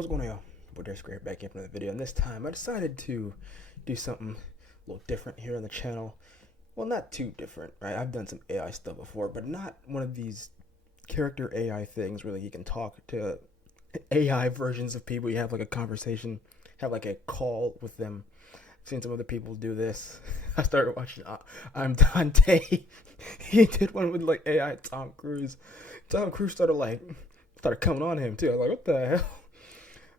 What's going on, y'all? Boy, Darius back in for another video, and this time I decided to do something a little different here on the channel. Well, not too different, right? I've done some AI stuff before, but not one of these character AI things where you can talk to AI versions of people. You have like a conversation, have like a call with them. I've seen some other people do this. I started watching I'm Dante. He did one with like AI Tom Cruise. Tom Cruise started coming on him too. I was like, what the hell?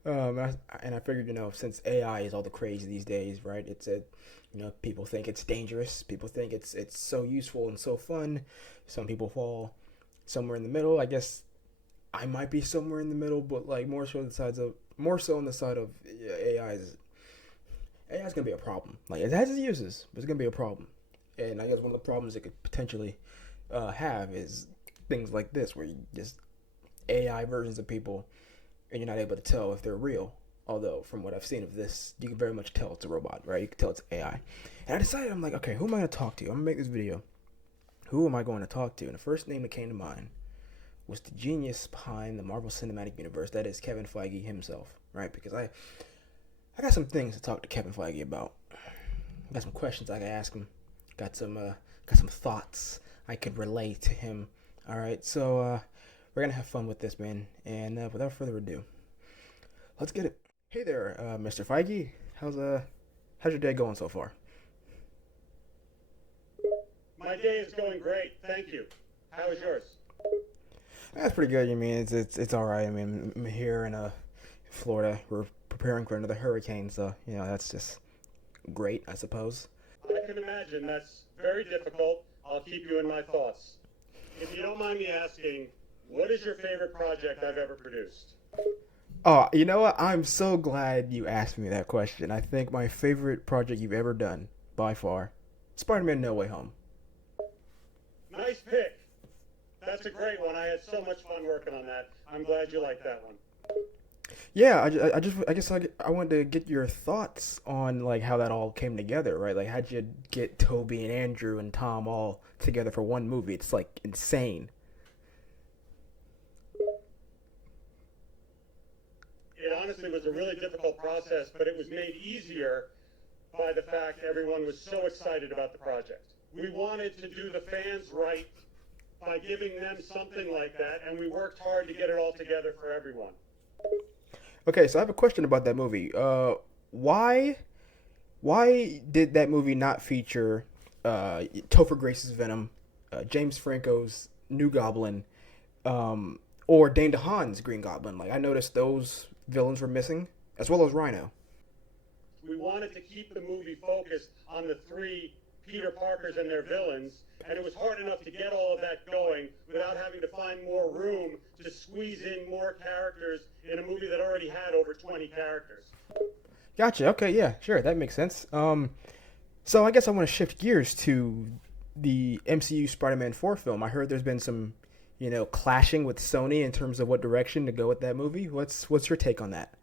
And I figured, since AI is all the craze these days, right? People think it's dangerous. People think it's so useful and so fun. Some people fall somewhere in the middle. I guess I might be somewhere in the middle, but like more so on the side of AI is gonna be a problem. Like it has its uses, but it's gonna be a problem. And I guess one of the problems it could potentially have is things like this, where you just AI versions of people and you're not able to tell if they're real. Although, from what I've seen of this, you can very much tell it's a robot, right? You can tell it's AI. And I decided, I'm like, okay, who am I going to talk to? I'm going to make this video. Who am I going to talk to? And the first name that came to mind was the genius behind the Marvel Cinematic Universe. That is Kevin Feige himself, right? Because I got some things to talk to Kevin Feige about. I got some questions I can ask him. Got some thoughts I could relay to him. All right, so we're gonna have fun with this, man. And without further ado, let's get it. Hey there, Mr. Feige. How's your day going so far? My day is going great, thank you. How is yours? That's pretty good. I mean, it's all right. I mean, I'm here in Florida. We're preparing for another hurricane, so that's just great, I suppose. I can imagine that's very difficult. I'll keep you in my thoughts. If you don't mind me asking, what is your favorite project I've ever produced? Oh, you know what? I'm so glad you asked me that question. I think my favorite project you've ever done, by far, Spider-Man No Way Home. Nice pick. That's a great one. I had so much fun working on that. I'm glad you liked that one. Yeah, I guess I wanted to get your thoughts on like how that all came together, right? Like how'd you get Toby and Andrew and Tom all together for one movie? It's like insane. It honestly was a really difficult process, but it was made easier by the fact everyone was so excited about the project. We wanted to do the fans right by giving them something like that, and we worked hard to get it all together for everyone. Okay, so I have a question about that movie. Why did that movie not feature Topher Grace's Venom, James Franco's New Goblin, or Dane DeHaan's Green Goblin? Like I noticed those villains were missing, as well as Rhino. We wanted to keep the movie focused on the three Peter Parkers and their villains, and it was hard enough to get all of that going without having to find more room to squeeze in more characters in a movie that already had over 20 characters. Gotcha. Okay, yeah, sure, that makes sense. So I guess I want to shift gears to the MCU Spider-Man 4 film. I heard there's been some, clashing with Sony in terms of what direction to go with that movie. What's your take on that?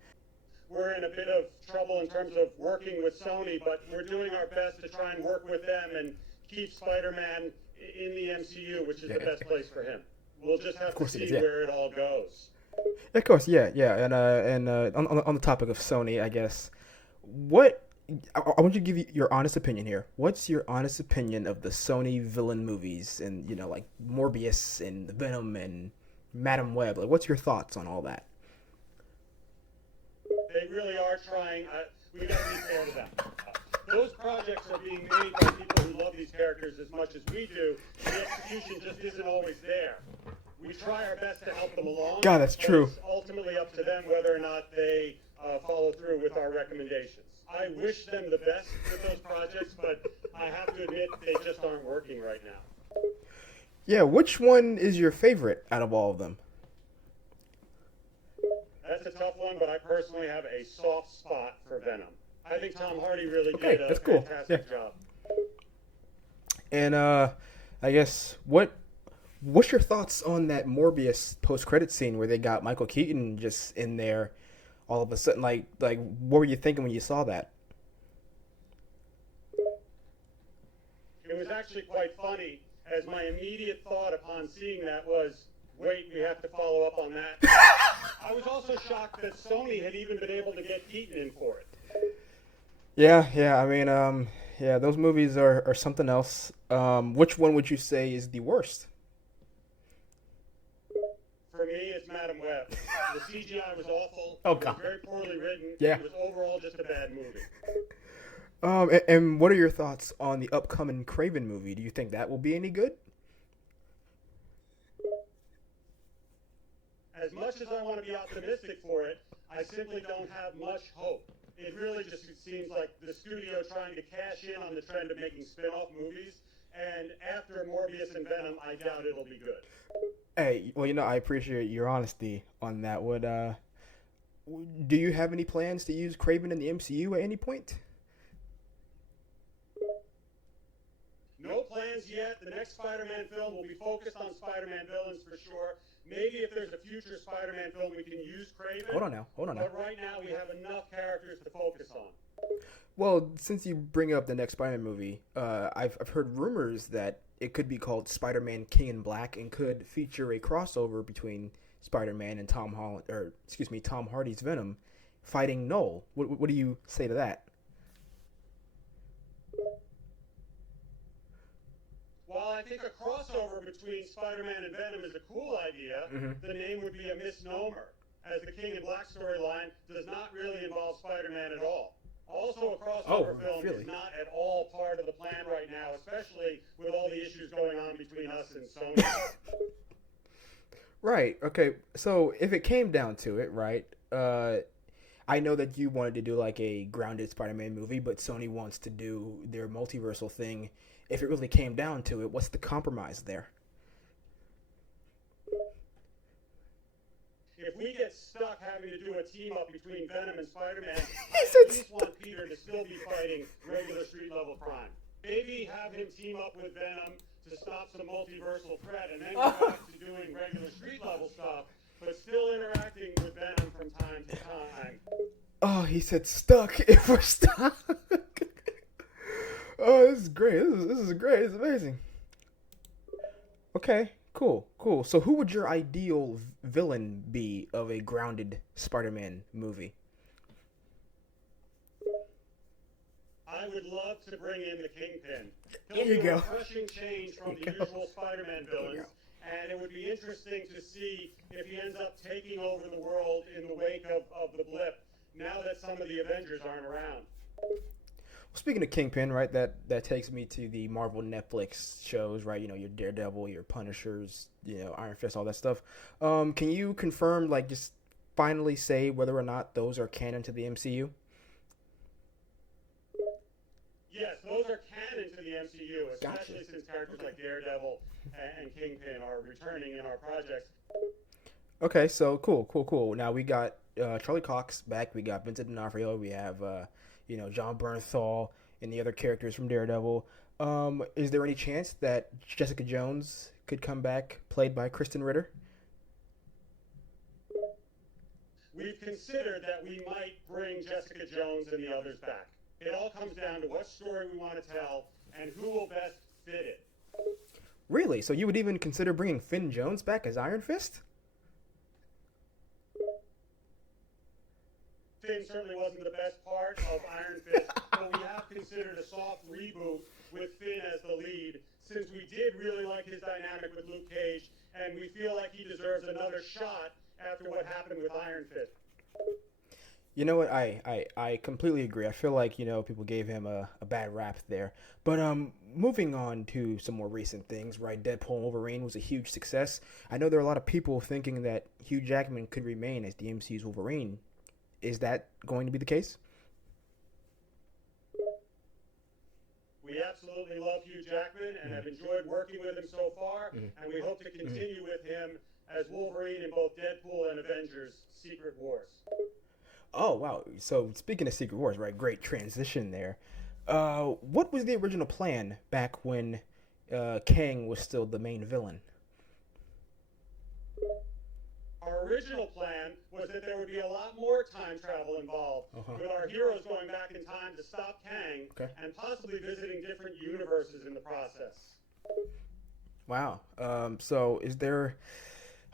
We're in a bit of trouble in terms of working with Sony, but we're doing our best to try and work with them and keep Spider-Man in the MCU, which is the best place for him. We'll just have to see where it all goes. Of course, yeah. And on the topic of Sony, I guess, I want you to give your honest opinion here. What's your honest opinion of the Sony villain movies and like Morbius and Venom and Madam Web? Like, what's your thoughts on all that? They really are trying. We got to be fair to them. Those projects are being made by people who love these characters as much as we do. The execution just isn't always there. We try our best to help them along. God, that's true. It's ultimately up to them whether or not they follow through with our recommendations. I wish them the best with those projects, but I have to admit they just aren't working right now. Yeah, which one is your favorite out of all of them? That's a tough one, but I personally have a soft spot for Venom. I think Tom Hardy really did a fantastic job. And I guess what's your thoughts on that Morbius post-credit scene where they got Michael Keaton just in there all of a sudden? Like what were you thinking when you saw that? It was actually quite funny, as my immediate thought upon seeing that was, wait, we have to follow up on that. I was also shocked that Sony had even been able to get Keaton in for it. Yeah. I mean, yeah, those movies are something else. Which one would you say is the worst? For me, it's Madam Web. The CGI was awful. Oh It was God. very poorly written. Yeah. It was overall just a bad movie. And what are your thoughts on the upcoming Craven movie? Do you think that will be any good? As much as I want to be optimistic for it, I simply don't have much hope. It really just seems like the studio trying to cash in on the trend of making spin-off movies. And after Morbius and Venom, I doubt it'll be good. Hey, well, I appreciate your honesty on that. Do you have any plans to use Craven in the MCU at any point? No plans yet. The next Spider-Man film will be focused on Spider-Man villains for sure. Maybe if there's a future Spider-Man film, we can use Craven. Hold on now. But right now, we have enough characters to focus on. Well, since you bring up the next Spider-Man movie, I've heard rumors that it could be called Spider-Man King in Black and could feature a crossover between Spider-Man and Tom Hardy's Venom fighting Null. What do you say to that? While I think a crossover between Spider-Man and Venom is a cool idea, the name would be a misnomer, as the King in Black storyline does not really involve Spider-Man at all. Also, a crossover film really? is not at all part of the plan right now, especially with all the issues going on between us and Sony. Right. Okay. So if it came down to it, right? I know that you wanted to do like a grounded Spider-Man movie, but Sony wants to do their multiversal thing. If it really came down to it, what's the compromise there? If we get stuck having to do a team up between Venom and Spider-Man, He I said at least want Peter to still be fighting regular street level crime. Maybe have him team up with Venom to stop some multiversal threat, and then go back to doing regular street level stuff, but still interacting with Venom from time to time. Oh, he said stuck. If we're stuck. Oh, this is great. This is great. It's amazing. Okay, cool. So who would your ideal villain be of a grounded Spider-Man movie? I would love to bring in the Kingpin. There He'll you be a go. refreshing change from the usual Spider-Man villains, and it would be interesting to see if he ends up taking over the world in the wake of the blip, now that some of the Avengers aren't around. Well, speaking of Kingpin, right, that takes me to the Marvel Netflix shows, right? Your Daredevil, your Punishers, Iron Fist, all that stuff. Can you confirm, like, just finally say whether or not those are canon to the MCU? Yes, those are canon to the MCU, especially Gotcha. since characters like Daredevil and Kingpin are returning in our projects. Okay, so cool. Now we got Charlie Cox back. We got Vincent D'Onofrio. We have John Bernthal and the other characters from Daredevil. Is there any chance that Jessica Jones could come back, played by Kristen Ritter? We've considered that we might bring Jessica Jones and the others back. It all comes down to what story we want to tell and who will best fit it. Really? So you would even consider bringing Finn Jones back as Iron Fist? Finn certainly wasn't the best part of Iron Fist, but we have considered a soft reboot with Finn as the lead, since we did really like his dynamic with Luke Cage, and we feel like he deserves another shot after what happened with Iron Fist. You know what? I completely agree. I feel like, people gave him a bad rap there. But moving on to some more recent things, right? Deadpool and Wolverine was a huge success. I know there are a lot of people thinking that Hugh Jackman could remain as the MCU's Wolverine. Is that going to be the case? We absolutely love Hugh Jackman and have enjoyed working with him so far, and we hope to continue with him as Wolverine in both Deadpool and Avengers Secret Wars. Oh, wow. So speaking of Secret Wars, right? Great transition there. What was the original plan back when Kang was still the main villain? Our original plan was that there would be a lot more time travel involved, with our heroes going back in time to stop Kang and possibly visiting different universes in the process. Wow. So is there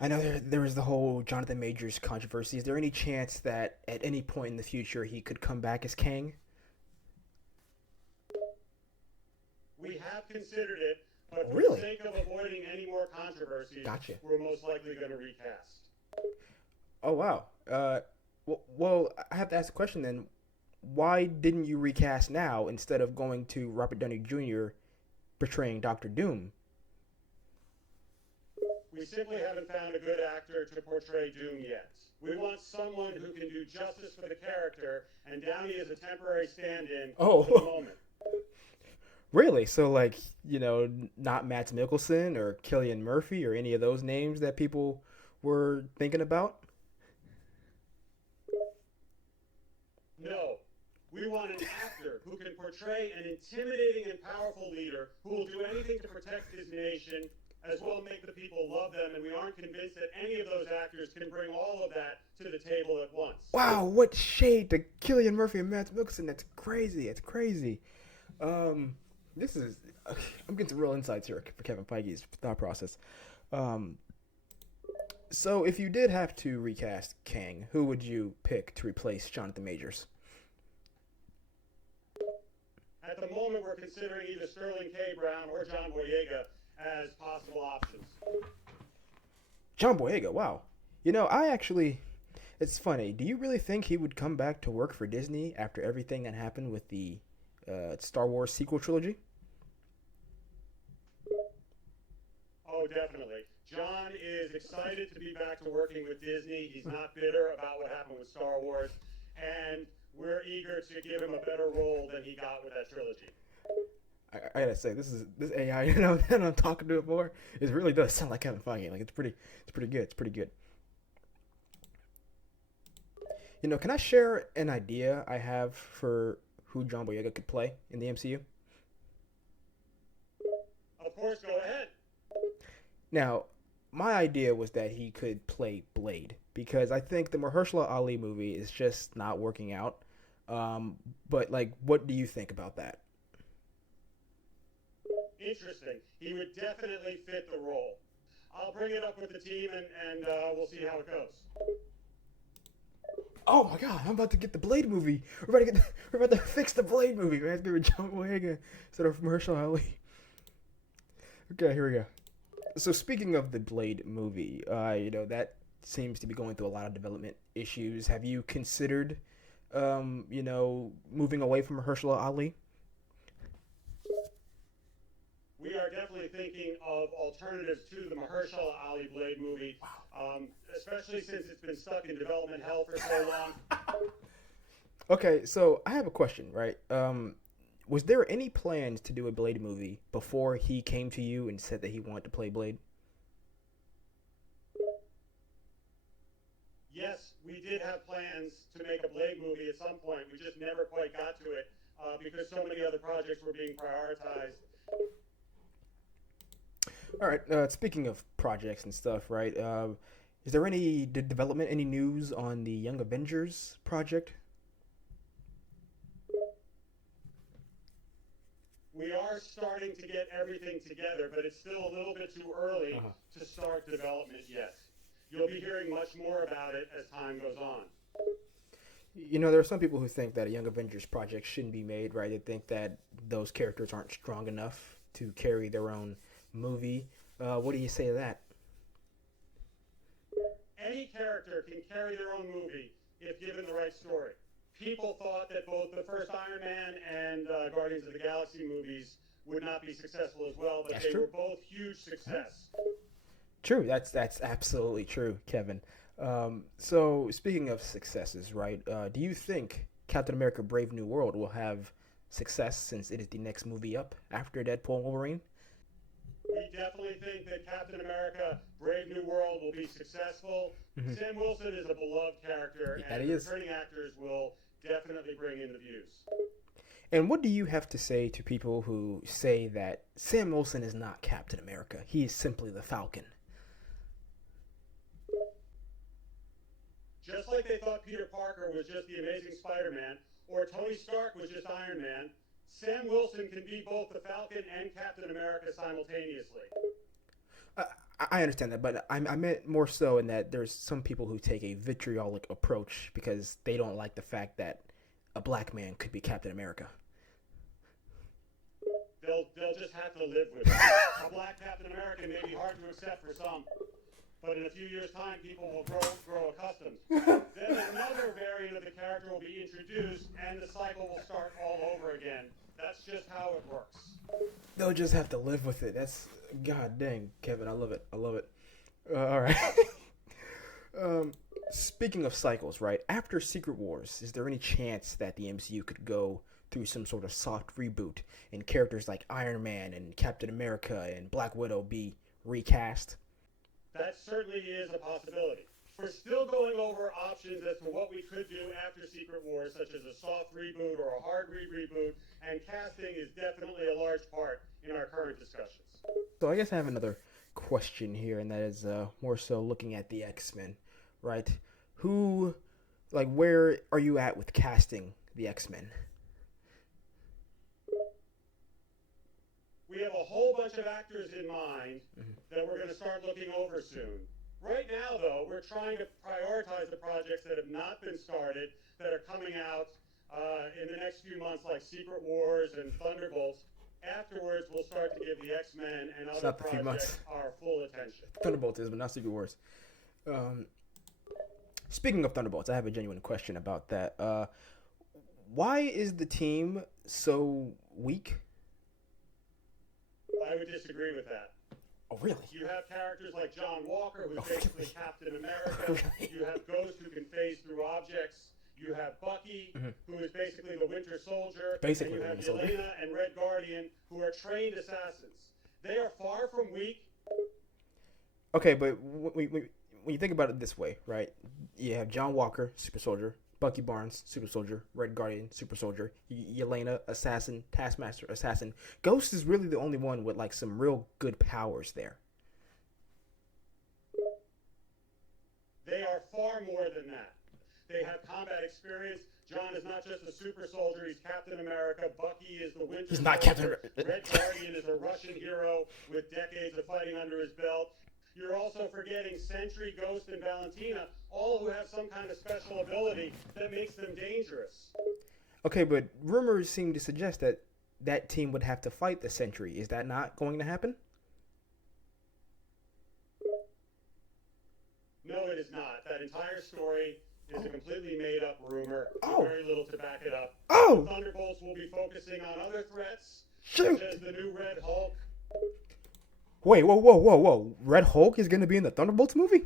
I know there was the whole Jonathan Majors controversy. Is there any chance that at any point in the future he could come back as Kang? We have considered it, but Oh, for the really? sake of avoiding any more controversies, Gotcha. we're most likely going to recast. Oh wow. Well, I have to ask a question then. Why didn't you recast now instead of going to Robert Downey Jr. portraying Doctor Doom? We simply haven't found a good actor to portray Doom yet. We want someone who can do justice for the character, and Downey is a temporary stand-in for the Oh, moment. really? So like, not Matt Mickelson or Killian Murphy or any of those names that people were thinking about? No. We want an actor who can portray an intimidating and powerful leader who will do anything to protect his nation, as well as make the people love them, and we aren't convinced that any of those actors can bring all of that to the table at once. Wow, what shade to Killian Murphy and Matt Mickelson? That's crazy. It's crazy. Um, this is I'm getting some real insights here for Kevin Feige's thought process. Um, so if you did have to recast Kang, who would you pick to replace Jonathan Majors? At the moment, we're considering either Sterling K. Brown or John Boyega as possible options. John Boyega. Wow. I actually. It's funny. Do you really think he would come back to work for Disney after everything that happened with the Star Wars sequel trilogy? Oh, definitely. John is excited to be back to working with Disney. He's not bitter about what happened with Star Wars, and we're eager to give him a better role than he got with that trilogy. I gotta say, this AI that I'm talking to it more. It really does sound like Kevin Feige. Like it's pretty good. It's pretty good. Can I share an idea I have for who John Boyega could play in the MCU? Of course, go ahead. Now, my idea was that he could play Blade because I think the Mahershala Ali movie is just not working out. But like, what do you think about that? Interesting. He would definitely fit the role. I'll bring it up with the team, and we'll see how it goes. Oh my God! I'm about to get the Blade movie. We're about to fix the Blade movie. Man, it's gonna be John Boyega instead of Mahershala Ali. Okay, here we go. So speaking of the Blade movie, that seems to be going through a lot of development issues. Have you considered, moving away from Mahershala Ali? We are definitely thinking of alternatives to the Mahershala Ali Blade movie, especially since it's been stuck in development hell for so long. Okay, so I have a question, right? Was there any plans to do a Blade movie before he came to you and said that he wanted to play Blade? Yes, we did have plans to make a Blade movie at some point. We just never quite got to it because so many other projects were being prioritized. All right. Speaking of projects and stuff, right? Is there any development, any news on the Young Avengers project? We are starting to get everything together, but it's still a little bit too early to start development yet. You'll be hearing much more about it as time goes on. There are some people who think that a Young Avengers project shouldn't be made, right? They think that those characters aren't strong enough to carry their own movie. What do you say to that? Any character can carry their own movie if given the right story. People thought that both the first Iron Man and Guardians of the Galaxy movies would not be successful as well, but That's they true. were both huge success. True. That's absolutely true, Kevin. So speaking of successes, right? Do you think Captain America: Brave New World will have success since it is the next movie up after Deadpool and Wolverine? We definitely think that Captain America: Brave New World will be successful. Mm-hmm. Sam Wilson is a beloved character, Yeah, and he is. returning actors will definitely bring in the views. And what do you have to say to people who say that Sam Wilson is not Captain America? He is simply the Falcon. Just like they thought Peter Parker was just the Amazing Spider-Man, or Tony Stark was just Iron Man, Sam Wilson can be both the Falcon and Captain America simultaneously. I understand that, but I meant more so in that there's some people who take a vitriolic approach because they don't like the fact that a black man could be Captain America. They'll just have to live with it. A black Captain America may be hard to accept for some, but in a few years' time, people will grow accustomed. Then another variant of the character will be introduced, and the cycle will start all over again. That's just how it works. They'll just have to live with it. That's god dang, Kevin. I love it. I love it. All right. um, Speaking of cycles, right? After Secret Wars, is there any chance that the MCU could go through some sort of soft reboot and characters like Iron Man and Captain America and Black Widow be recast? That certainly is a possibility. We're still going over options as to what we could do after Secret Wars, such as a soft reboot or a hard reboot, and casting is definitely a large part in our current discussions. So I guess I have another question here, and that is more so looking at the X-Men, right? Who, like, where are you at with casting the X-Men? We have a whole bunch of actors in mind that we're going to start looking over soon. Right now, though, we're trying to prioritize the projects that have not been started, that are coming out in the next few months, like Secret Wars and Thunderbolts. Afterwards, we'll start to give the X-Men and other projects our full attention. Thunderbolts is, but not Secret Wars. Speaking of Thunderbolts, I have a genuine question about that. Why is the team so weak? I would disagree with that. Oh, really? You have characters like John Walker, who's basically Captain America. Really? You have Ghost, who can phase through objects. You have Bucky, who is basically the Winter Soldier. Basically, and you have Yelena and Red Guardian, who are trained assassins. They are far from weak. Okay, but when you think about it this way, right? You have John Walker, Super Soldier, Bucky Barnes, Super Soldier, Red Guardian, Super Soldier, Yelena, Assassin, Taskmaster, Assassin. Ghost is really the only one with like some real good powers there. They are far more than that. They have combat experience. John is not just a super soldier, he's Captain America. Bucky is the Winter He's not Soldier. Captain America. Red Guardian is a Russian hero with decades of fighting under his belt. You're also forgetting Sentry, Ghost, and Valentina, all who have some kind of special ability that makes them dangerous. Okay, but rumors seem to suggest that that team would have to fight the Sentry. Is that not going to happen? No, it is not. That entire story is a completely made-up rumor with very little to back it up. Oh! The Thunderbolts will be focusing on other threats, Shoot! such as the new Red Hulk. Wait, whoa. Red Hulk is going to be in the Thunderbolts movie?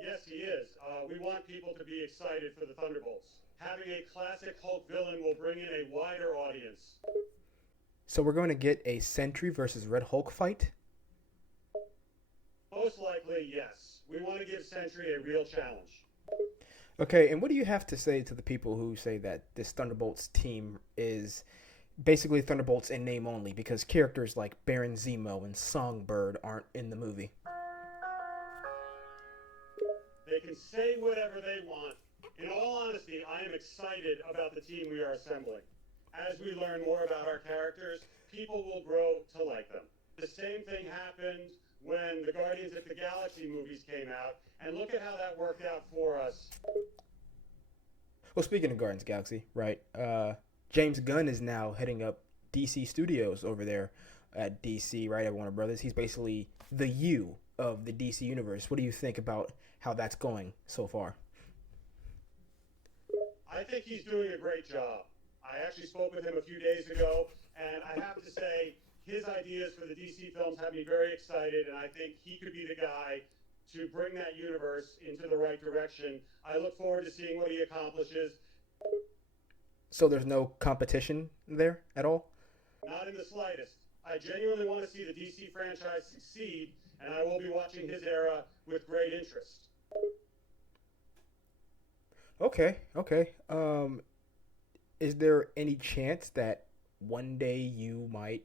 Yes, he is. We want people to be excited for the Thunderbolts. Having a classic Hulk villain will bring in a wider audience. So we're going to get a Sentry versus Red Hulk fight? Most likely, yes. We want to give Sentry a real challenge. Okay, and what do you have to say to the people who say that this Thunderbolts team is basically Thunderbolts in name only because characters like Baron Zemo and Songbird aren't in the movie? They can say whatever they want. In all honesty, I am excited about the team we are assembling. As we learn more about our characters, people will grow to like them. The same thing happened when the Guardians of the Galaxy movies came out, and look at how that worked out for us. Well, speaking of Guardians of the Galaxy, right, James Gunn is now heading up DC Studios over there at DC, right, at Warner Brothers. He's basically the you of the DC universe. What do you think about how that's going so far? I think he's doing a great job. I actually spoke with him a few days ago, and I have to say, his ideas for the DC films have me very excited, and I think he could be the guy to bring that universe into the right direction. I look forward to seeing what he accomplishes. So there's no competition there at all? Not in the slightest. I genuinely want to see the DC franchise succeed, and I will be watching his era with great interest. Okay. Is there any chance that one day you might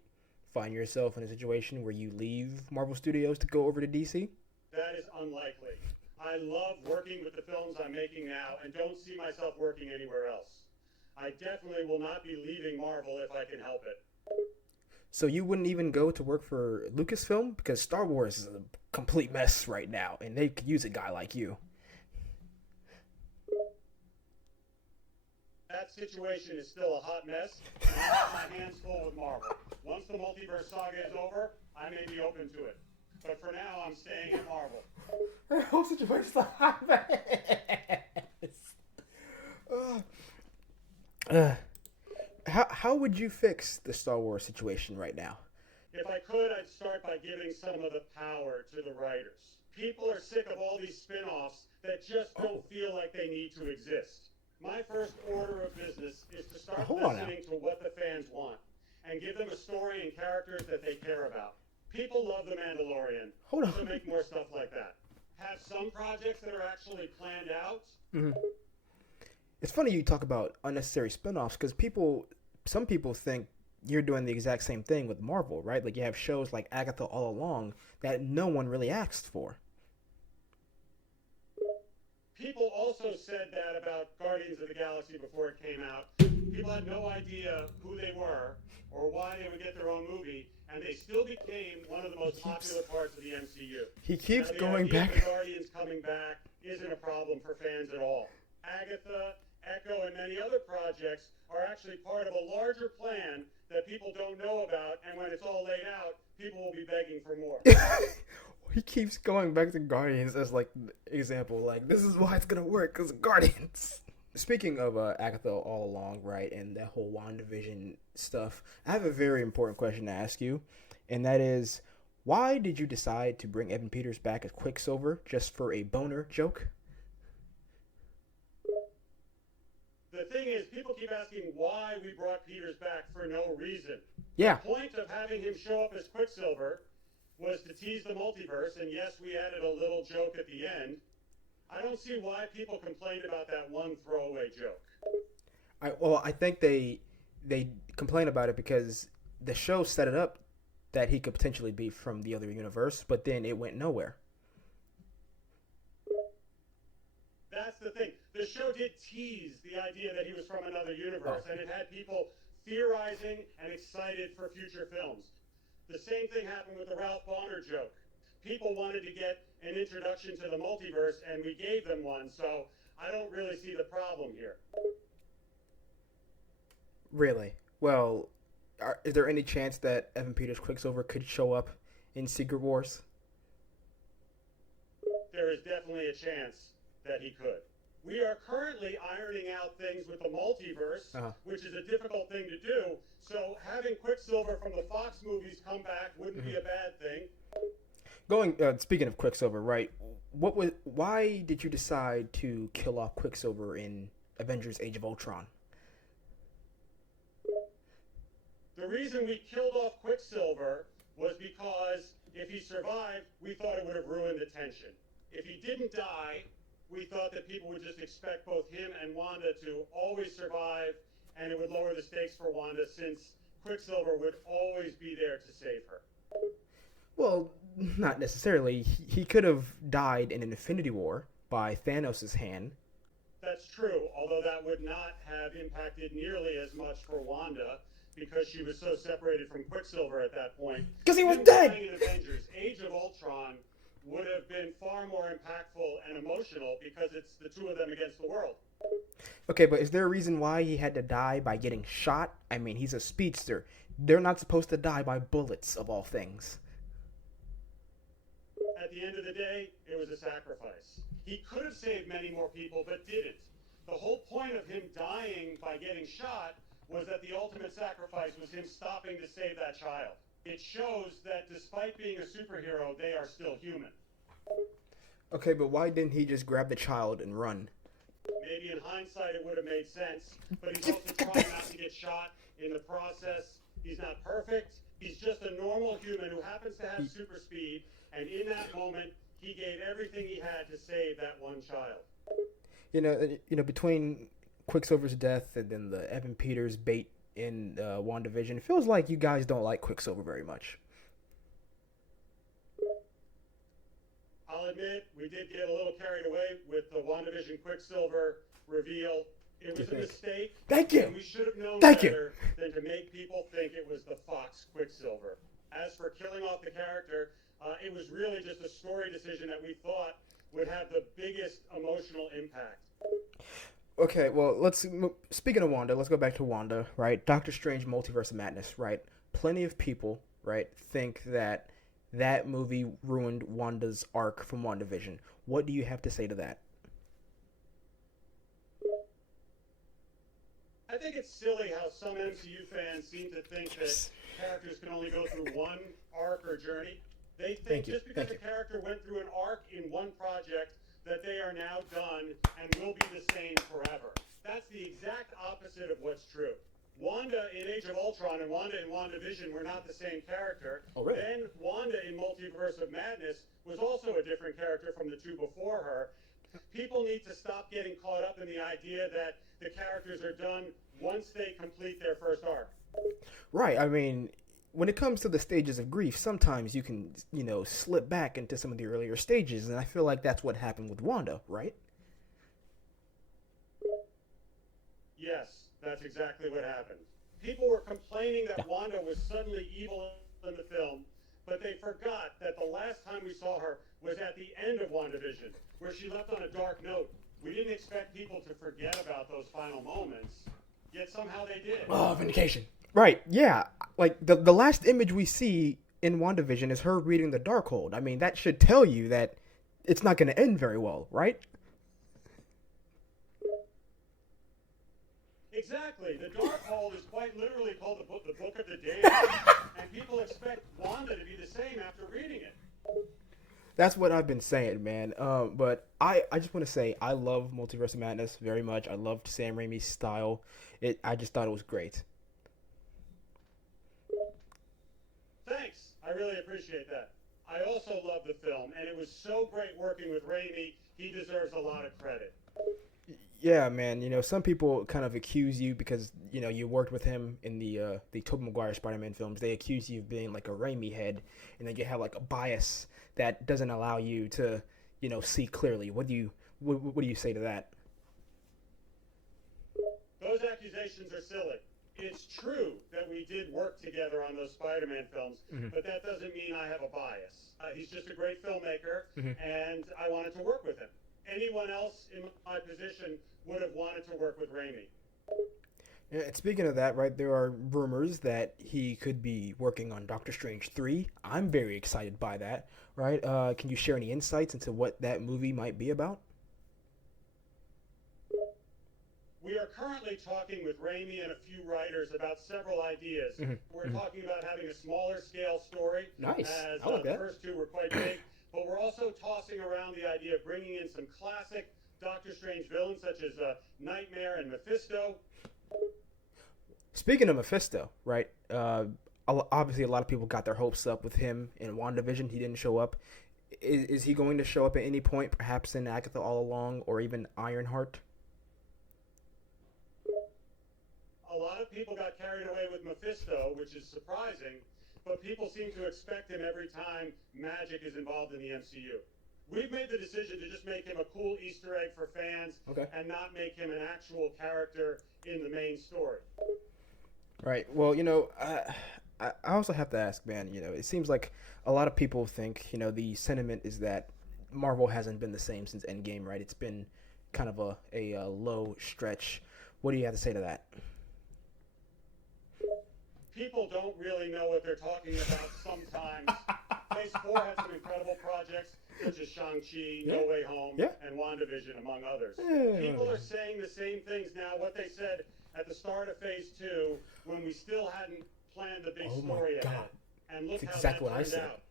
find yourself in a situation where you leave Marvel Studios to go over to DC? That is unlikely. I love working with the films I'm making now and don't see myself working anywhere else. I definitely will not be leaving Marvel if I can help it. So you wouldn't even go to work for Lucasfilm because Star Wars is a complete mess right now, and they could use a guy like you. That situation is still a hot mess, and I have my hands full with Marvel. Once the multiverse saga is over, I may be open to it. But for now, I'm staying at Marvel. The whole situation's a hot mess. Uh, uh, how would you fix the Star Wars situation right now? If I could, I'd start by giving some of the power to the writers. People are sick of all these spin-offs that just don't feel like they need to exist. My first order of business is to start Hold on now. listening to what the fans want and give them a story and characters that they care about. People love The Mandalorian, Hold on. so make more stuff like that. Have some projects that are actually planned out. Mm-hmm. It's funny you talk about unnecessary spinoffs because some people think you're doing the exact same thing with Marvel, right? Like you have shows like Agatha All Along that no one really asked for. People also said that about Guardians of the Galaxy before it came out. People had no idea who they were or why they would get their own movie, and they still became one of the most popular parts of the MCU. He keeps now, going the idea back. of the Guardians coming back isn't a problem for fans at all. Agatha, Echo, and many other projects are actually part of a larger plan that people don't know about, and when it's all laid out, people will be begging for more. He keeps going back to Guardians as like example, like this is why it's gonna work because Guardians. Speaking of Agatha All Along, right, and that whole WandaVision stuff, I have a very important question to ask you, and that is, why did you decide to bring Evan Peters back as Quicksilver just for a boner joke? The thing is, people keep asking why we brought Peters back for no reason. Yeah. The point of having him show up as Quicksilver was to tease the multiverse, and yes, we added a little joke at the end. I don't see why people complained about that one throwaway joke. I think they complain about it because the show set it up that he could potentially be from the other universe, but then it went nowhere. That's the thing. The show did tease the idea that he was from another universe, and it had people theorizing and excited for future films. The same thing happened with the Ralph Bonner joke. People wanted to get an introduction to the multiverse, and we gave them one, so I don't really see the problem here. Really? Well, is there any chance that Evan Peters Quicksilver could show up in Secret Wars? There is definitely a chance that he could. We are currently ironing out things with the multiverse, which is a difficult thing to do. So having Quicksilver from the Fox movies come back wouldn't be a bad thing. Speaking of Quicksilver, right? Why did you decide to kill off Quicksilver in Avengers: Age of Ultron? The reason we killed off Quicksilver was because if he survived, we thought it would have ruined the tension. If he didn't die, we thought that people would just expect both him and Wanda to always survive, and it would lower the stakes for Wanda since Quicksilver would always be there to save her. Well, not necessarily. He could have died in an Infinity War by Thanos' hand. That's true, although that would not have impacted nearly as much for Wanda because she was so separated from Quicksilver at that point. Because he was dead! In Avengers: Age of Ultron would have been far more impactful and emotional because it's the two of them against the world. Okay, but is there a reason why he had to die by getting shot? I mean, he's a speedster. They're not supposed to die by bullets, of all things. At the end of the day, it was a sacrifice. He could have saved many more people, but didn't. The whole point of him dying by getting shot was that the ultimate sacrifice was him stopping to save that child. It shows that despite being a superhero, they are still human. Okay, but why didn't he just grab the child and run? Maybe in hindsight it would have made sense, but he's also trying not to get shot in the process. He's not perfect. He's just a normal human who happens to have super speed, and in that moment, he gave everything he had to save that one child. You know, between Quicksilver's death and then the Evan Peters bait in WandaVision, it feels like you guys don't like Quicksilver very much. I'll admit, we did get a little carried away with the WandaVision Quicksilver reveal. It You was a think? mistake, Thank you. and we should have known Thank you. better than to make people think it was the Fox Quicksilver. As for killing off the character, it was really just a story decision that we thought would have the biggest emotional impact. Okay, well, speaking of Wanda, let's go back to Wanda, right? Doctor Strange Multiverse of Madness, right? Plenty of people, right, think that that movie ruined Wanda's arc from WandaVision. What do you have to say to that? I think it's silly how some MCU fans seem to think that Yes. characters can only go through one arc or journey. They think Thank you. just because Thank a you. character went through an arc in one project that they are now done and will be the same forever. That's the exact opposite of what's true. Wanda in Age of Ultron and Wanda in WandaVision were not the same character. Oh, really? Then Wanda in Multiverse of Madness was also a different character from the two before her. People need to stop getting caught up in the idea that the characters are done once they complete their first arc. Right. I mean, when it comes to the stages of grief, sometimes you can, slip back into some of the earlier stages, and I feel like that's what happened with Wanda, right? Yes, that's exactly what happened. People were complaining that Wanda was suddenly evil in the film, but they forgot that the last time we saw her was at the end of WandaVision, where she left on a dark note. We didn't expect people to forget about those final moments, yet somehow they did. Oh, vindication. Right. Yeah. Like the last image we see in WandaVision is her reading the Darkhold. I mean, that should tell you that it's not going to end very well, right? Exactly. The Darkhold is quite literally called the Book of the Dead, and people expect Wanda to be the same after reading it. That's what I've been saying, man. But I just want to say I love Multiverse of Madness very much. I loved Sam Raimi's style. I just thought it was great. Thanks. I really appreciate that. I also love the film, and it was so great working with Raimi. He deserves a lot of credit. Yeah, man. Some people kind of accuse you because you worked with him in the Tobey Maguire Spider-Man films. They accuse you of being like a Raimi head, and then you have like a bias that doesn't allow you to see clearly. What do you say to that? Those accusations are silly. It's true that we did work together on those Spider-Man films, but that doesn't mean I have a bias. He's just a great filmmaker, and I wanted to work with him. Anyone else in my position would have wanted to work with Raimi. Yeah, and speaking of that, right, there are rumors that he could be working on Doctor Strange 3. I'm very excited by that, right? Can you share any insights into what that movie might be about? We are currently talking with Raimi and a few writers about several ideas. We're talking about having a smaller scale story, Nice. as I like the that. first two were quite big, but we're also tossing around the idea of bringing in some classic Doctor Strange villains such as Nightmare and Mephisto. Speaking of Mephisto, right? Obviously, a lot of people got their hopes up with him in WandaVision. He didn't show up. Is he going to show up at any point, perhaps in Agatha All Along or even Ironheart? A lot of people got carried away with Mephisto, which is surprising, but people seem to expect him every time magic is involved in the MCU. We've made the decision to just make him a cool Easter egg for fans and not make him an actual character in the main story. Right. Well, I also have to ask, man, it seems like a lot of people think, the sentiment is that Marvel hasn't been the same since Endgame, right? It's been kind of a low stretch. What do you have to say to that? People don't really know what they're talking about sometimes. Phase 4 had some incredible projects, such as Shang-Chi, No Way Home, and WandaVision, among others. People are saying the same things now, what they said at the start of Phase 2, when we still hadn't planned the big story ahead. And look how that turned out.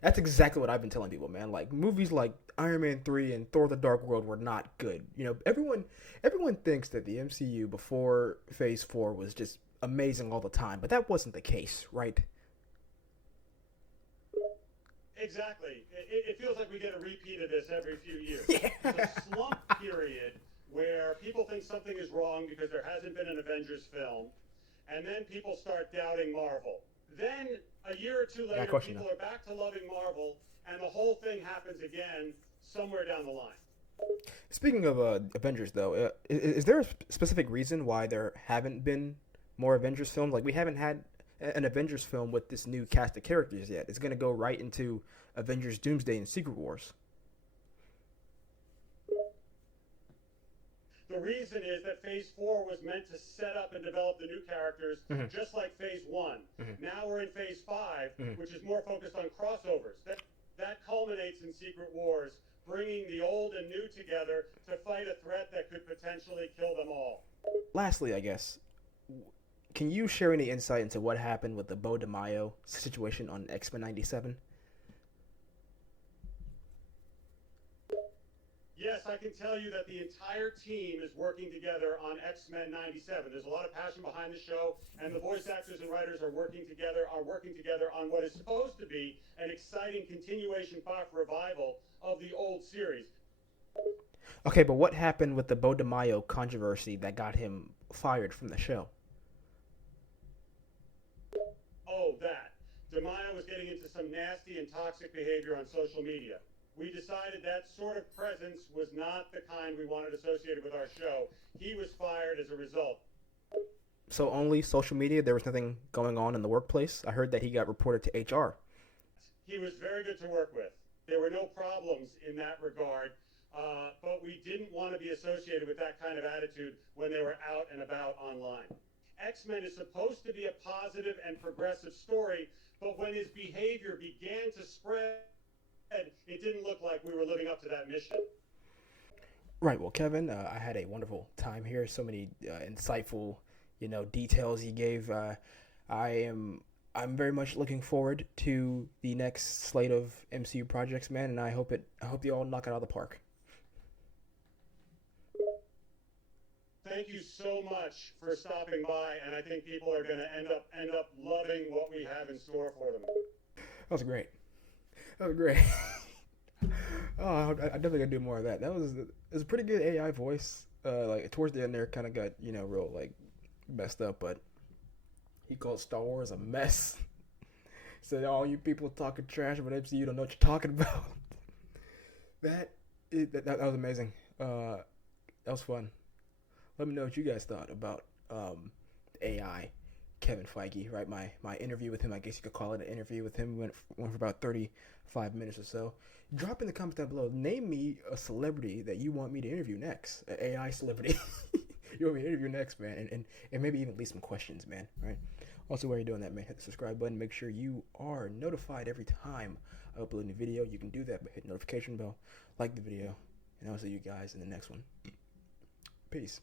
That's exactly what I've been telling people, man. Like, movies like Iron Man 3 and Thor the Dark World were not good. Everyone thinks that the MCU before Phase 4 was just amazing all the time, but that wasn't the case, right? Exactly. It feels like we get a repeat of this every few years. Yeah. There's a slump period where people think something is wrong because there hasn't been an Avengers film, and then people start doubting Marvel. Then, a year or two later, people are back to loving Marvel, and the whole thing happens again somewhere down the line. Speaking of Avengers, though, is there a specific reason why there haven't been more Avengers films? Like, we haven't had an Avengers film with this new cast of characters yet. It's going to go right into Avengers Doomsday and Secret Wars. The reason is that Phase 4 was meant to set up and develop the new characters Mm-hmm. just like Phase 1. Mm-hmm. Now we're in Phase 5, Mm-hmm. which is more focused on crossovers. That culminates in Secret Wars, bringing the old and new together to fight a threat that could potentially kill them all. Lastly, I guess, can you share any insight into what happened with the Bo DeMaio situation on X-Men 97? Yes, I can tell you that the entire team is working together on X-Men 97. There's a lot of passion behind the show, and the voice actors and writers are working together on what is supposed to be an exciting continuation revival of the old series. Okay, but what happened with the Bo DeMaio controversy that got him fired from the show? Oh, that. DeMaio was getting into some nasty and toxic behavior on social media. We decided that sort of presence was not the kind we wanted associated with our show. He was fired as a result. So only social media? There was nothing going on in the workplace? I heard that he got reported to HR. He was very good to work with. There were no problems in that regard, but we didn't want to be associated with that kind of attitude when they were out and about online. X-Men is supposed to be a positive and progressive story, but when his behavior began to spread, it didn't look like we were living up to that mission. Right. Well, Kevin, I had a wonderful time here. So many insightful, details you gave. I am. I'm very much looking forward to the next slate of MCU projects, man, and I hope you all knock it out of the park. Thank you so much for stopping by, and I think people are going to end up loving what we have in store for them. That was great. That was great. Oh, I definitely gotta do more of that. It was a pretty good AI voice. Like towards the end there, kind of got real like messed up, but he called Star Wars a mess. Said all you people talking trash about MCU don't know what you're talking about. That was amazing. That was fun. Let me know what you guys thought about AI. Kevin Feige, right? My interview with him, I guess you could call it an interview with him. Went for about 35 minutes or so. Drop in the comments down below. Name me a celebrity that you want me to interview next. An AI celebrity you want me to interview next, man. And maybe even leave some questions, man. Right? Also, while you're doing that, man, hit the subscribe button. Make sure you are notified every time I upload a new video. You can do that by hitting the notification bell, like the video, and I'll see you guys in the next one. Peace.